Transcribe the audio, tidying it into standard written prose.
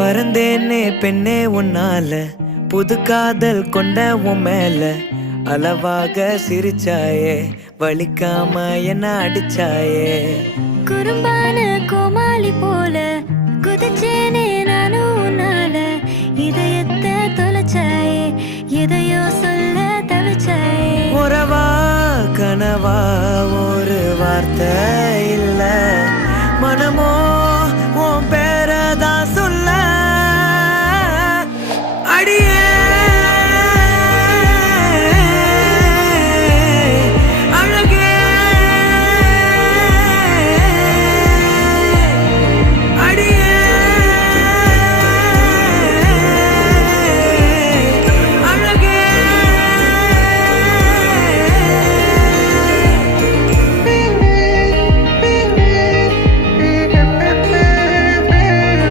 பறந்தேனே பெண்ணே உன்னால புது காதல் கொண்ட உன் மேல அளவாக சிரிச்சாயே வலிக்காம என்ன அடிச்சாயே குறும்பான கோமாளி போல குதிச்சேனே நானும் உன்னால இதயத்தை தொலைச்சாயே எதையோ சொல்ல தவிச்சாயே உறவா கனவா ஒரு வார்த்தை